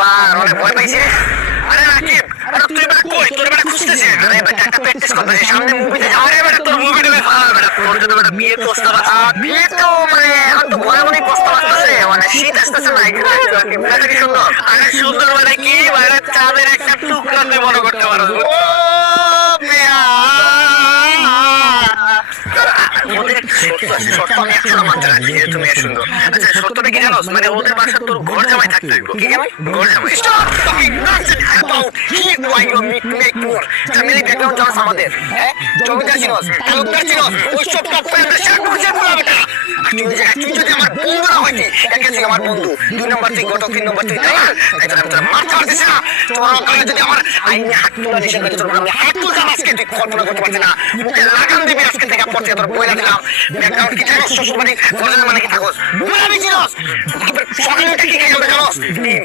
Sir অনেক ভয় পাইছে। আরে রাকিব, আরে তুই বেটা কই? তোর বেটা খুঁজতেছে। আরে বেটা একটা প্র্যাকটিস করতে সামনে মুভিতে যাও। আরে বেটা তোর মুভি দেবে ফাল বেটা। তোর জন্য বেটা বিয়ে প্রস্তাব বিয়ে তো মানে এখন তো ঘরে মনে প্রস্তাব আসতেছে, মানে শীত আসতেছে না এখানে রাকিব। বেটা কি সুন্দর। আরে সুন্দর মানে কি, মানে চাঁদের একটা টুকরা তুই মনে করতে পারো। ও মিয়া ওদের একটা শর্ত আছে, শর্ত আমি এখনো মানতে রাজি যে তুমি সুন্দর। আচ্ছা শর্তটা কি জানোস? মানে ওদের বাসা তোর ঘর জামাই থাকতে হইব। কি জামাই? ঘর জামাই। Stop talking nonsense about he why you make more. Family background জানোস আমাদের? হ্যাঁ জমিদার চিনোস, তালুকদার চিনোস, ওই সব টপ ফ্যামিলি শেয়ার করছে বলা বেটা। তুই যদি আমার বন্ধু না হইতি, একে তুই আমার বন্ধু, 2 নম্বর তুই ঘটক, 3 নম্বর তুই দালাল, এটা আমি তোর মারতে পারতেছি না। তোমার কাছে যদি আমার আইনে হাত তোলা নিষেধ করে, তোর আমি হাত তুলতাম আজকে, তুই কল্পনা করতে পারছিস না। মুখে লাগাম দিবি আজকে থেকে, পর থেকে তোর বইলা দিলাম। ব্যাকগ্রাউন্ড কি থাকস, শ্বশুর বাড়ি ঘরের মানে কি থাকস, বলে আমি চিনস সকালে কি খাই জানোস? ডিম,